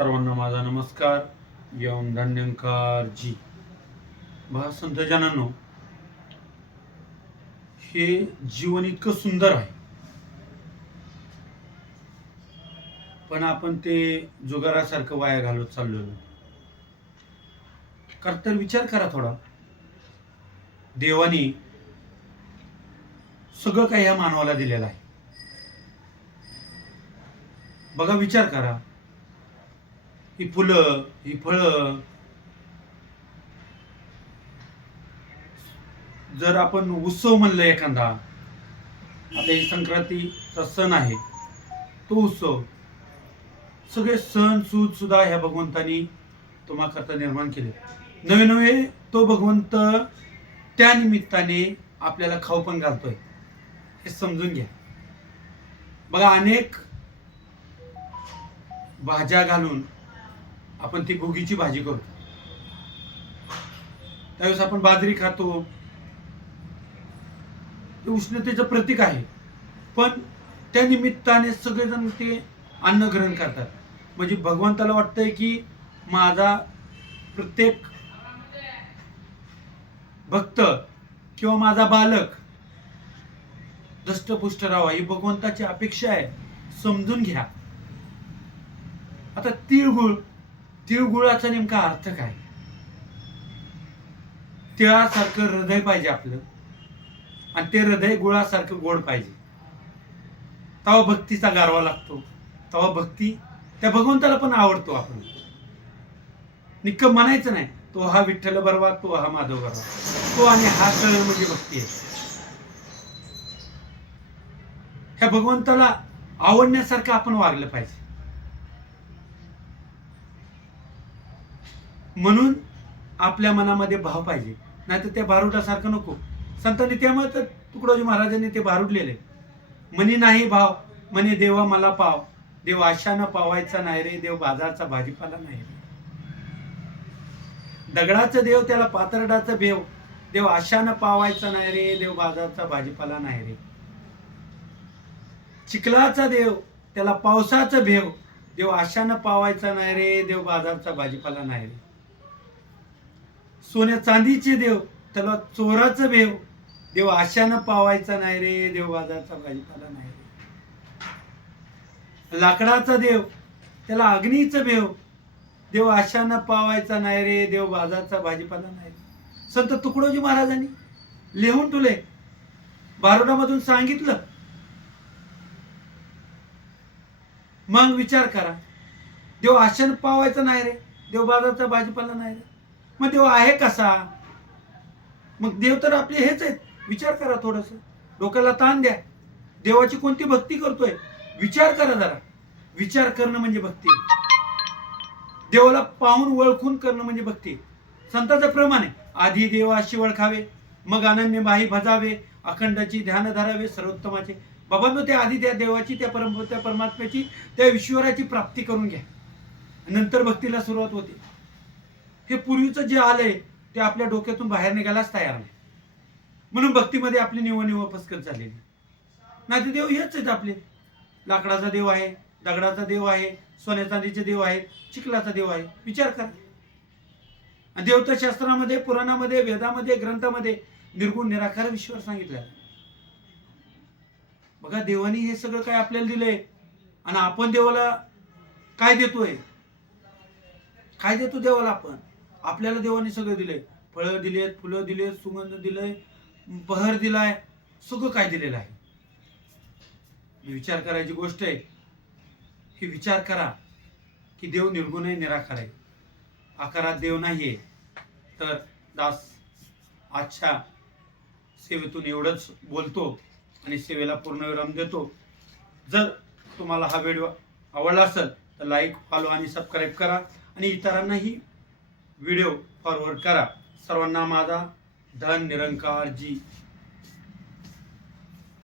सर्वांना माझा नमस्कार. यम धन्यंकार जी. बघा संतजनांनो, हे जीवन इतकं सुंदर आहे, पण आपण ते जुगारासारखं वाया घालवत चाललेलो. तर विचार करा थोडा. देवानी सगळं काही या मानवाला दिलेलं आहे. बघा, विचार करा. ही फुलं, ही फळं, जर आपण उत्सव म्हणलं एखादा, आता ही संक्रांतीचा सण आहे, तो उत्सव, सगळे सण सूद सुद्धा ह्या भगवंतानी तुम्हाकरता निर्माण केले. नवे नवे तो भगवंत त्या निमित्ताने आपल्याला खाऊ पण घालतोय, हे समजून घ्या. बघा, अनेक भाज्या घालून आपण ती भोगीची भाजी करतो. त्यावेळेस आपण बाजरी खातो, ते उष्णतेचं प्रतीक आहे, पण त्या निमित्ताने सगळेजण ते अन्न ग्रहण करतात. म्हणजे भगवंताला वाटतंय की माझा प्रत्येक भक्त किंवा माझा बालक दष्टपुष्ट राहावा, ही भगवंताची अपेक्षा आहे. समजून घ्या. आता तिळगुळाचा नेमका अर्थ काय? तिळासारखं हृदय पाहिजे आपलं, आणि ते हृदय गुळासारखं गोड पाहिजे. तेव्हा भक्तीचा गारवा लागतो, तेव्हा भक्ती त्या भगवंताला पण आवडतो. आपण निक्कम म्हणायचं नाही, तो हा विठ्ठल बरवा, तो हा माधव बरवा, तो आणि हा कळण म्हणजे भक्ती आहे. ह्या भगवंताला आवडण्यासारखं आपण वागलं पाहिजे. म्हणून आपल्या मनामध्ये भाव पाहिजे, नाही तर त्या भारुडासारखं नको. संतांनी त्यामुळे तर तुकडोजी महाराजांनी ते भारुडलेले. मनी नाही भाव, म्हणे देवा मला पाव, देव आशानं पावायचा नाही रे, देव बाजारचा भाजीपाला नाही रे. दगडाचं देव त्याला पातरडाचं भेव, देव आशानं पावायचा नाही रे, देव बाजारचा भाजीपाला नाही रे. चिखलाचा देव त्याला पावसाचं भेव, देव आशानं पावायचा नाही रे, देव बाजारचा भाजीपाला नाही रे. सोन्या चांदीचे देव त्याला चोराचं भेव, देव आशानं पावायचा नाही रे, देव बाजारचा भाजीपाला नाही रे. लाकडाचा देव त्याला अग्नीचं भेव, देव आशानं पावायचा नाही रे, देव बाजारचा भाजीपाला नाही रे. संत तुकडोजी महाराजांनी लिहून ठेवले, बारोडामधून सांगितलं. मग विचार करा, देव आशानं पावायचा नाही रे, देव बाजारचा भाजीपाला नाही रे. मग देव आहे कसा? मग देव तर आपले हेच आहेत. विचार करा, थोडस डोक्याला ताण द्या. देवाची कोणती भक्ती करतोय विचार करा जरा. विचार करणं म्हणजे भक्ती. देवाला पाहून ओळखून करणं म्हणजे भक्ती. संतांचं प्रमाण आहे, आधी देवाशी ओळखावे, मग अनन्य बाही भजावे, अखंडाची ध्यान धरावे, सर्वोत्तमाचे. बाबांनो, त्या आधी त्या देवाची, त्या परमात्म्याची, त्या ईश्वराची प्राप्ती करून घ्या, नंतर भक्तीला सुरुवात होते. हे पूर्वीचं जे आलंय ते आपल्या डोक्यातून बाहेर निघायलाच तयार नाही. म्हणून भक्तीमध्ये आपली निवड पस्कत झालेली. नाही तर देव हेच आहेत आपले. लाकडाचा देव आहे, दगडाचा देव आहे, सोन्या चांदीचे देव आहेत, चिखलाचा देव आहे. विचार करा. देवताशास्त्रामध्ये, पुराणामध्ये, वेदामध्ये, ग्रंथामध्ये निर्गुण निराकार ईश्वर सांगितलं. बघा, देवानी हे सगळं काय आपल्याला दिलंय, आणि आपण देवाला काय देतोय? काय देतो देवाला आपण? आपल्याला देवाने सगळं दिलंय. फळं दिलेत, फुलं दिलेत, सुगंध दिलंय, पहर दिलाय, सगळं काय दिलेलं आहे. विचार करायची गोष्ट आहे. ही विचार करा की देव निर्गुण आहे, निराकार आहे, आकारात देव नाहीये. तर दास आजच्या सेवेतून एवढंच बोलतो आणि सेवेला पूर्णविराम देतो. जर तुम्हाला हा व्हिडिओ आवडला असेल तर लाईक, फॉलो आणि सबस्क्राईब करा, आणि इतरांनाही व्हिडिओ फॉरवर्ड करा. सर्वांना माझा धन निरंकार जी.